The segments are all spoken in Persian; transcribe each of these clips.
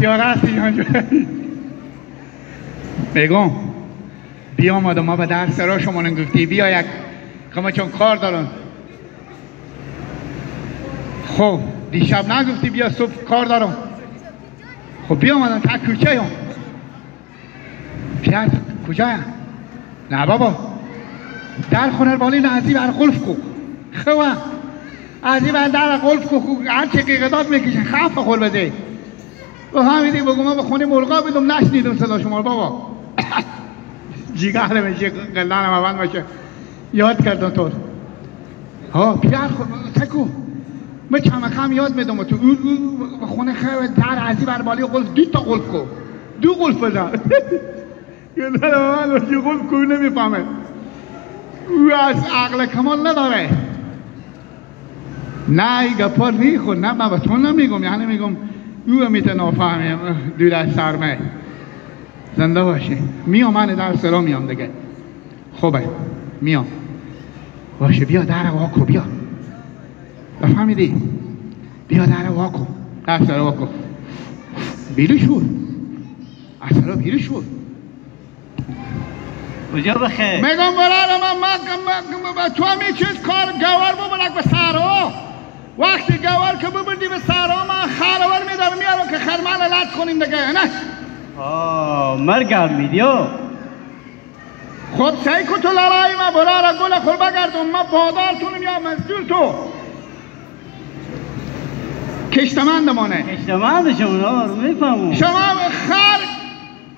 پیاده هستی جان جان بگم بیا آمده ما به در سرا شما نگفتی بیا یک کما چون کار دارن خب دیشب نگفتی بیا صبح کار دارم خب بیا آمدن تا کوچه هم پیاز کجا هم نه بابا در خونه بالی نازی بر قلف کو خواه ازی بر در قلف کو هر چه قیقداد میکشن خف خور بده و همیدی بگو ما به خونه مرغا بیدم نشنیدم صدا شما بابا جیگر میشه قلدانم اول باشه یاد کردم تو ها پیار خود تکو من کم یاد میدم تو به خونه خواه در ازی بر بالی قلف تا قلف کو دو قلف بزن قلدانم اول باشه قلف کو نمیفهمه او از عقل کمال نداره نه ای گپار نیخون نه من به تو نمیگم یعنی میگم او میته نافهمه دور از سرمه زنده باشه میام من در سرا میام دیگه خوبه میام باشه بیا در واکو بیا بفهمیدی بیا در واکو در سرا واکو بیلو شور از سرا بیلو شور کجا بخیر میگم برای من تو همی چیز کار گوار ببرک به سرا وقتی گوار که ببردی به سرا من خرور میدارم میارم که خرمال لط کنیم دیگه نه مرگم میدیو خب سعی کن تو لرای ما برای گل خل بگردم ما بادارتونم یا مزدور تو کشتمندمانه کشتمند شما رو میفهمم شما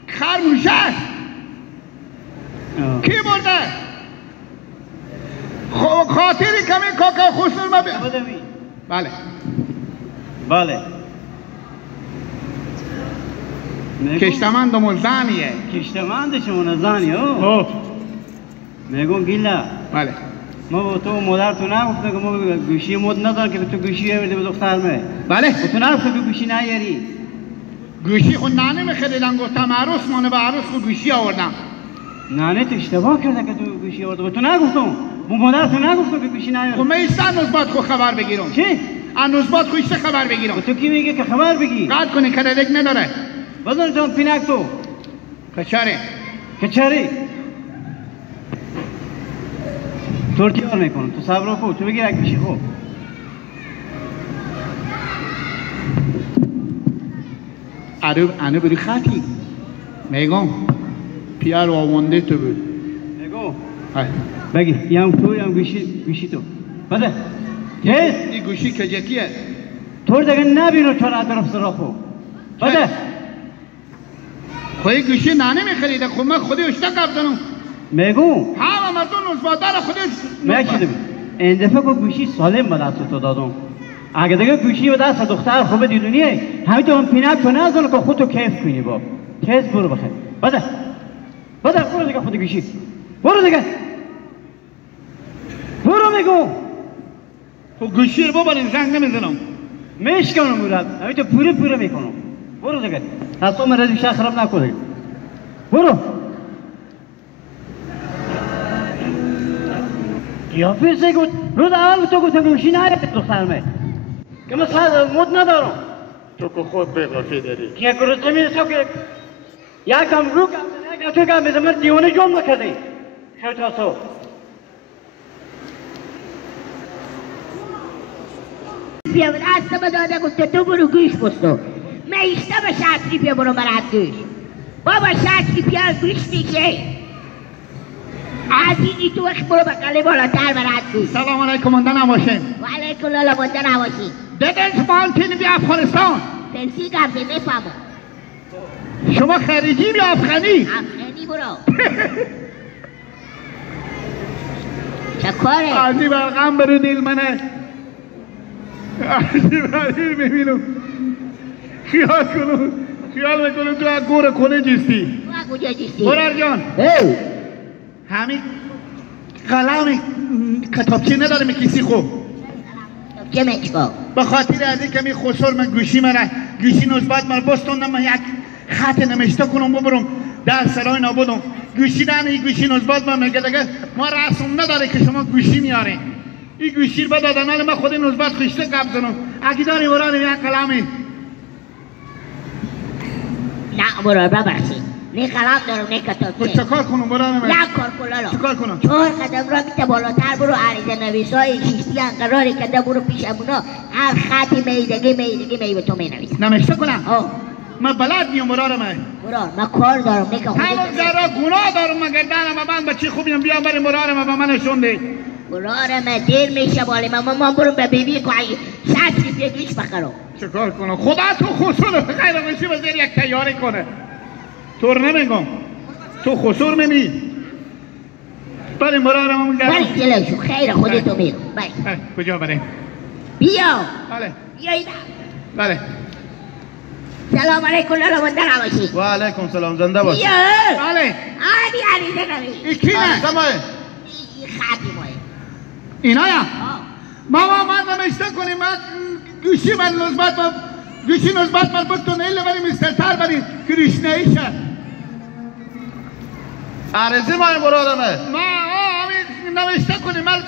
خر موشه کی برده خاطری کمی کاکا خسرو ما بله کشتمندم زنیه کشتمند شما زنی ها میگم گیلا بله ما با تو مادر تو نگفتم که ما گوشی مد ندارم که تو گوشی آورده به دختر مه بله تو نگفتم که گوشی نیاری گوشی خود نانه میخریدم گفتم عروس مانه به عروس خود گوشی آوردم نانه تو اشتباه کرده که تو گوشی آورده به تو نگفتم با مادر تو نگفتم که گوشی نیاری خب من ایستان نزبات خود خبر بگیرم چی؟ نزبات خودش خبر بگیرم تو کی میگه که خبر بگی؟ قد کنی که ردک نداره بزن جان پینک تو کچری تورتیار میکنم تو صبر کن تو بگیر یک گوشی خوب انو بری خطی میگم پیار آمونده تو بود میگم بگی یم تو یم گوشی تو بده جیس این گوشی کجکیه طور دیگه نبینو چرا طرف سرا خوب بده خواهی گوشی نانه میخریده خب من خودی اشتا قبضنم میگم همه مردم نزبادار خودش میگم این دفعه که گوشی سالم به دست تو دادم اگه دیگه گوشی به دست دختر خوبه دیدونیه همین تو هم پینک تو نزدن که خودتو کیف کنی با تیز برو بخیر بده برو دیگه خود گوشی برو دیگه برو میگم خب گوشی رو ببرین زنگ نمیزنم میشکنم مرد همین تو پوره میکنم برو دیگه حتی من رزی شخ خراب نکن دیگه برو یا پیسه گفت روز اول تو گفتم گوشی نهیده دخترمه که من مد ندارم تو که خود بغافی داری که یک روز زمین تو که یکم رو کم یکم تو کم بیزم من دیوانه جمع نکردی خیلی تاسو بیا من اصلا داده گفته تو برو گوش بستو من ایشتا به شطری بیا برو برد گوش بابا شطری بیا گوش میشه عزیزی تو وقت برو بقله بالاتر برد گوش سلام علیکم مانده نباشین و علیکم لالا مانده نباشین بگن سپانتین بیا افغانستان تنسی قبضه نفهمم شما خریجی بیا افغانی افغانی برو چکاره عزی برقم برو دیل منه عزی برقم ببینم خیال میکنم تو از گور کنه جستی تو کجا جستی؟ برار جان همین قلم کتابچه نداره میکیسی خوب چه میچکا؟ به خاطر از این کمی خسر من گوشی نزبات من بستوندم من یک خط نمشته کنم ببرم در سرای نابودم گوشی این گوشی نزبات من میگه دیگه ما رسم نداره که شما گوشی میارین این گوشی رو بدادن ولی من خود نزبات خشته قبضنم اگه داری ورانم یک قلمی مرار ببخشید نه قلم دارم نه کتاب چه کار کنم مرار من؟ یک کار کن چه کار کنم؟ 4 قدم را میته بالاتر برو عریضه نویسای شیشتی انقراری کده برو پیشمونا هر خطی میدگی به تو می نویسم نمیشته کنم؟ من بلد نیم مرار من مرار من کار دارم نه که خودت همون ذرا گناه دارم من گردنم من بچه خوبیم بیام برای مرار من به من نشون ده مرار من دیر میشه بالی من برو به بیبی که 60 روپیه گوش بخرم چه کار کنم؟ خدا تو خسور غیر باشی بزیر یک تیاری کنه طور نمیگم تو خسور میمی برای مرار من گردم بله جلوشو خیر خودتو میرم بله کجا بریم؟ بیا بله بیا اینا بله سلام علیکم لالا من در باشید و علیکم سلام زنده باشید بیا بله آبی عریضه نویس این کی نه؟ عریضه ماه این خطی ماه اینا یا؟ ماما من نمیشته کنیم من گوشی من نزبت من بستون ایله بریم استرتر بریم گریشنه ایشه عریضه ماه مرادمه ما همین نمیشته کنیم من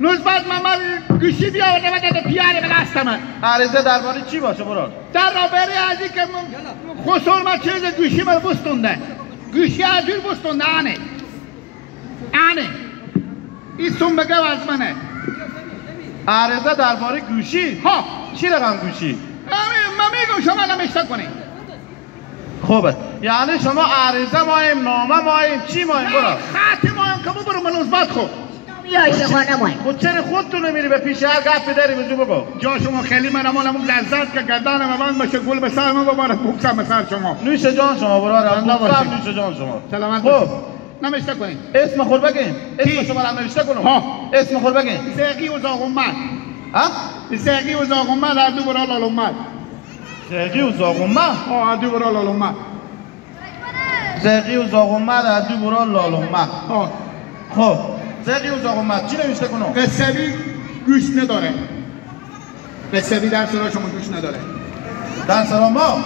نزبت من گوشی بیاورده و داده پیاره بلستم عریضه درباره چی باشه مراد؟ در رابطه از این که خسور من چیز گوشی من بستونده گوشی از جور بستونده آنه این سنبگه از منه عریضه درباره گوشی؟ ها چی رقم گوشی؟ من میگم شما نمیشته کنیم خوبه یعنی شما عریضه ماهیم نامه ماهیم چی ماهیم مراد؟ خطی ماهیم که برو من نزبت خود بیا شما نمایی خود چرا خودتو نمیری به پیش هر گفت داری بجو بگو جا شما خیلی من امون لذت که گردانم من باشه گل به سر من ببارد بکسم به سر شما نوش جان شما برادر زنده باشید. نوش جان شما سلامت خب باشید نمیشته کنیم اسم خود بگین کی؟ اسم شما را نوشته کنم ها. اسم خود بگین زیقی و زاغمت ها؟ زیقی و زاغمت هر دو برا لالومت زیقی و زاغمه ها هر دو برا لالومت زیقی و زاغمه در دو برا لالومه ها خب زیقی و زاغمه چی نوشته کنم؟ قصبی گوش نداره قصبی در سرا شما گوش نداره در سلام ما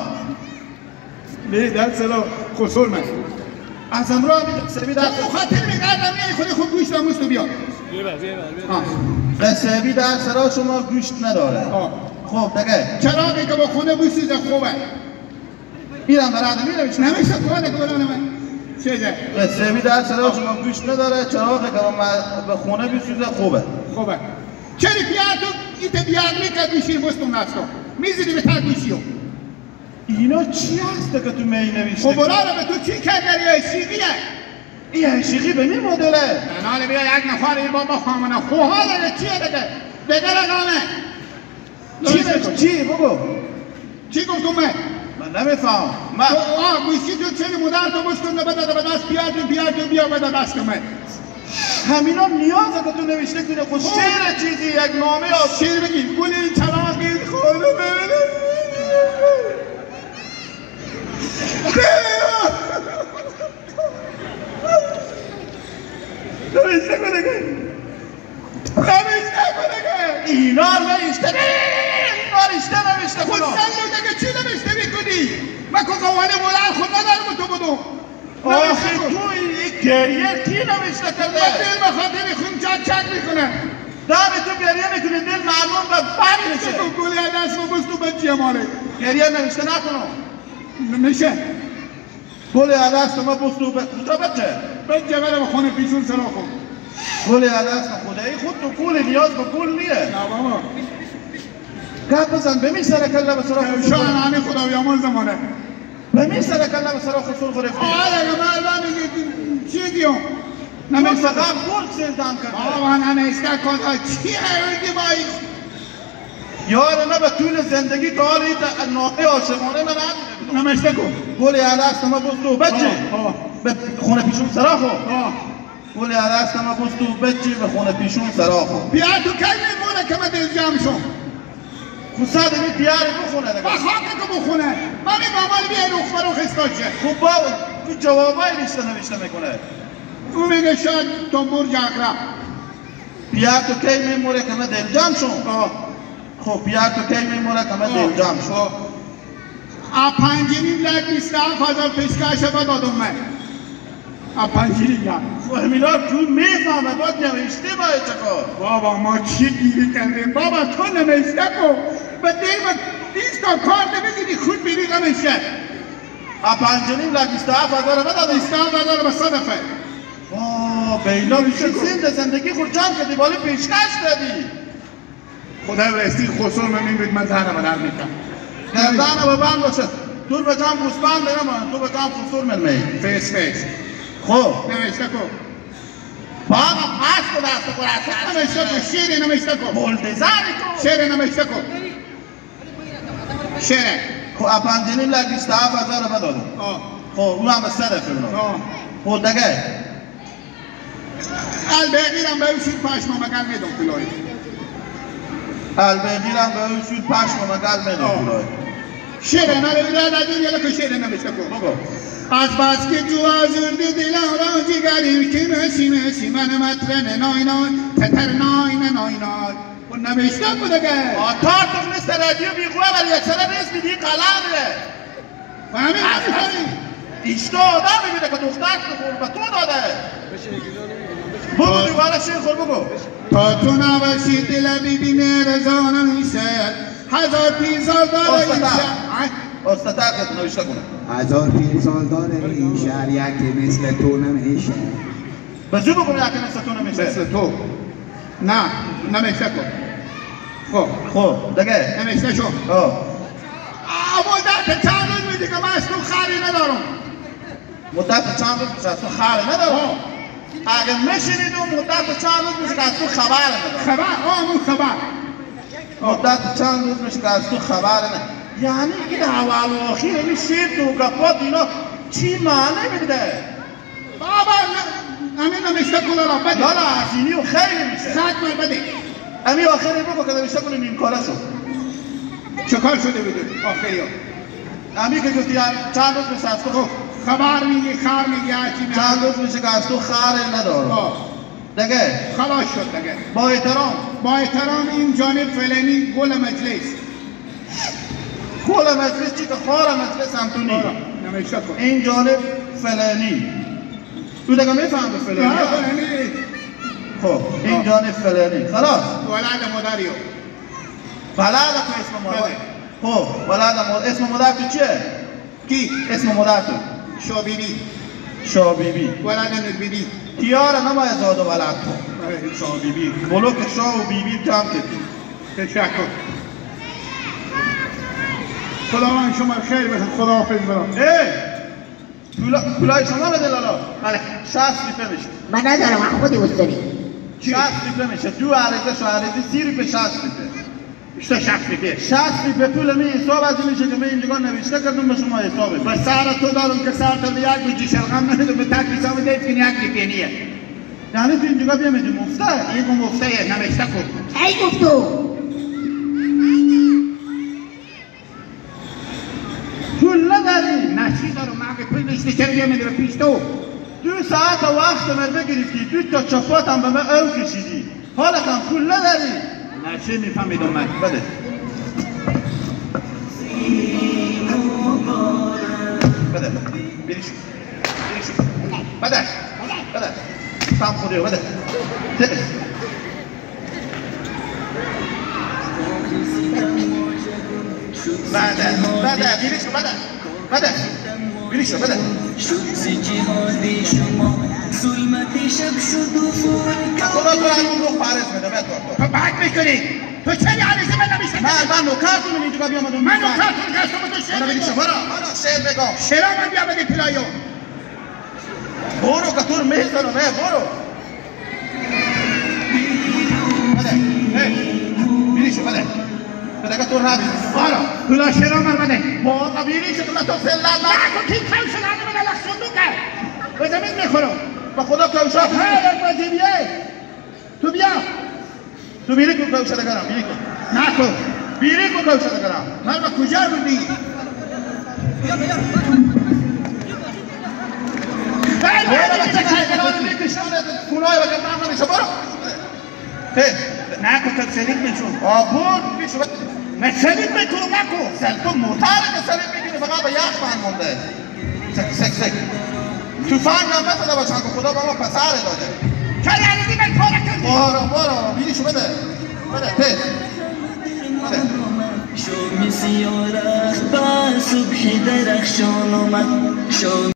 نه در سرا خسور من از امرو همین قصبی در خاطر میگردم یه خودی خوب گوش نموست و بیا قصبی در سرا شما گوشت نداره خب دیگه چراغی که با خونه بسیزه خوبه میرم برای آدمی نمیشه نمیشه کنه که برانه من چیزه قصبی در سرا شما گوشت نداره چراغی که به خونه بسوزه خوبه خوبه چرا پیاتو ایت بیاغلی که گوشی بستون نستو میزیدی به تا گوشیو اینا چی هسته که تو می نوشته؟ خب برای به تو چی کردن یه شیقیه این عشقی به می مدله ناله بیا یک نفر این بابا خامنه خواه داره چیه دیگه رقامه چی بگو چی گفتم من؟ من نمیفهم من گوشی تو چلی مدر تو بستون بده به دست پیاتو بیا بده دست من همینا نیازه که تو نوشته کنه خود شعر چیزی یک نامه یا شیر بگی گلی چراغی خونه ببینه نمیشه کنه که اینا نوشته نوشته خود کنه سلو دیگه چی نمیشته میکنی؟ من که قوانه مولار خود ندارم تو بدو آخه تو این گریه کی نوشته کرده؟ من دل بخاطر خون چک میکنه دم تو گریه میکنی دل معلوم به بر میشه تو گلی دست ما بستو بچه ماله گریه نوشته نکنم نمیشه گل عدست ما بستو کجا بچه؟ بچه بره به خونه پیشون سرا خون گل عدست خدایی خود تو گل نیاز به گل نیه نه بابا گپ بزن به می سر کله به سرا خسور شان همه خدا بیامان زمانه به می سر کله به سرا خسور گرفتی آره که من الان چی دیو من فقط گل زندان کرده آقا نمیسته کن چی هیردی بایی یار نه به طول زندگی تا حال این ناقه عاشقانه من ندیده نمیسته کن گل عدست ما بستو بچه به خونه پیشون سرا خو گل عدست ما بستو بچه به خونه پیشون سرا خو بیا تو کی میمونه که من دل جمع شم خصد می پیاری بخونه دیگه بخاطر که بخونه من این مامان بیایی روخ برو خستاشه خب با تو جوابای نوشته میکنه او میگه شاید تنبور جاکرا پیار تو کی میمونه که من دل جمع شم خب پیار تو کی میمونه که من دل جمع شم پنجینیم لک 27,000 پیشکش با دادم من پنجینیم لک خب همینا تو میفهمه باید نوشته باید چکار بابا ما چی گیری کردیم بابا تو نمیشته کن به دیم 20 تا کار نمیدونی خود بیری نمیشه پنجنیم لک 27,000 بداده 27,000 به صدفه. بیلا میشه زندگی خود جان کردی بالی پیشکش دادی. خدا ورستی خسور من بید من زنم در میکنم. گردانه و بند باشه. تو به جام گوسپند نمان تو به جام خسور من می. فیس. خب نمیشته کو. باقا پاس کو دست کو راست. نمیشته کو شیر نمیشته کو. بولدزاری کو. شیر نمیشته کو. شیر. خب پنجنیم لک 27,000 بداده. خب اون هم صدفه اونا. خب دیگه البقیرم به اون پشما مگل میدم کلایی. البقیرم به اون پشما مگل میدم کلایی. شیر نمیده دادین یا که شیر نمیشته کو. از بس که جو آزرده دلم را جگریم که مسی من مطرن نای تتر نای و نمیشته کو دیگه. تا تو مثل رادیو بیخواه ولی چرا نیست بیدی قلم ره. فهمی نمیفهمی؟ ایشتا آدم میبینه که دختر بخور به تو داده. بگو دیواره شیر خور بگو. تا تو نباشی دل بیبینه رضا نمیشه 1000 پیر سال داره این شهر. استتر که نوشته کنه 1000 پیر سال داره این شهر یکی مثل تو نمیشه. بزو بگو یکی مثل تو نمیشه. مثل تو نه نمیشه کن. خب دیگه نمیشه شو. مدت چند روز میدی که من از تو خری ندارم. مدت چند روز از تو خری ندارم. اگه میشینید و مدت چند روز میشه که از تو خبر ندارم. خبر مدت چند روز میشه که از تو خبر ندارم. یعنی این اول و آخیر این شیر تو گپات اینا چی معنی میده؟ بابا همین نمیشته کنه را بده. لالا از اینی و خیلی میشه. خط بده. همین آخری بگو که نمیشته کنه نیم کاره شد. چه کار شده بدون آخری ها؟ همین که گفتی چند روز میشه از تو خبر میگی خار میگی هرچی میگی. چند روز میشه که از تو خر ندارم. دیگه خلاص شد دیگه. با احترام این جانب فلانی گل مجلس. گل مجلس چی که خار مجلس هم تو نی. نمیشه کن. این جانب فلانی. تو دیگه میفهم به فلانی. خب این جانب فلانی. خلاص. ولد مادریو. ولد تو اسم مادر. خب ولد اسم مادر تو چیه؟ کی؟ اسم مادر تو. شابیبی. ولد نبیبی. تیاره نمای زاد و ولد تو. شابیبی. بلوک شاه و بیبی جمع کردی. تشکر. خداوند شما خیر بخیر. خداحافظ برام. پولای شما بده لالا. 60 لیفه میشه. من ندارم من خودی بستانی. 60 لیفه میشه. دو عریضه شو عریضه 30 لیفه 60 لیفه. بیشتر 60 لیفه. 60 لیفه پول می حساب از این میشه که من اینجا نوشته کردم به شما حسابه. بس سر تو دارم که سر تا یک بجی شلغم نمیده به تک حساب دیف کنی یک لیفه نیه. یعنی تو اینجا بیام اینجا مفته؟ این مفته نمیشته کن. کی گفتو؟ پول نداری؟ نه چی دارم من اگه پول نشته چرا بیام میده به پیش تو؟ 2 ساعت وقت من بگرفتی 2 تا چپات هم به من او کشیدی حالا هم پول نداری؟ نه چی میفهمیدم من؟ بده بریشو بده سام خودیو بده بریشو بده خدا تو همون رو پارس بده تو بعد میکنی تو چه عریضه من نمیشه من نوکرتونم اینجا بیامدم من نوکرتون گشتم تو شیر بریشو برا شیر بگم شیرا من بیا بده پلایو برو که تو رو میزنم برو بده بریشو بده بده که تو رابی برو پلا شیرا من بده بابا بریشو تو تو سلام نکن کی کم شد همه من لخ صندوقه به زمین میخورم به خدا کوشش یک بازی بیه تو بیا تو بیری کو کوشش دارم بیری کو نکن بیری کو کوشش دارم من با کجا بودی کلاه بگم من نمیشه برو نکن تا سلیک میشون آبون بیشو من سلیک میکنم نکن سلطون موتاره که سلیک میکنی فقط به یخ من مونده سک توفان هم بزده باشن که خدا با ما پسر داده چه یعنی من کار کردی برو بیریشو بده تیز بده شوم سیاه رخت با صبح درخشان آمد.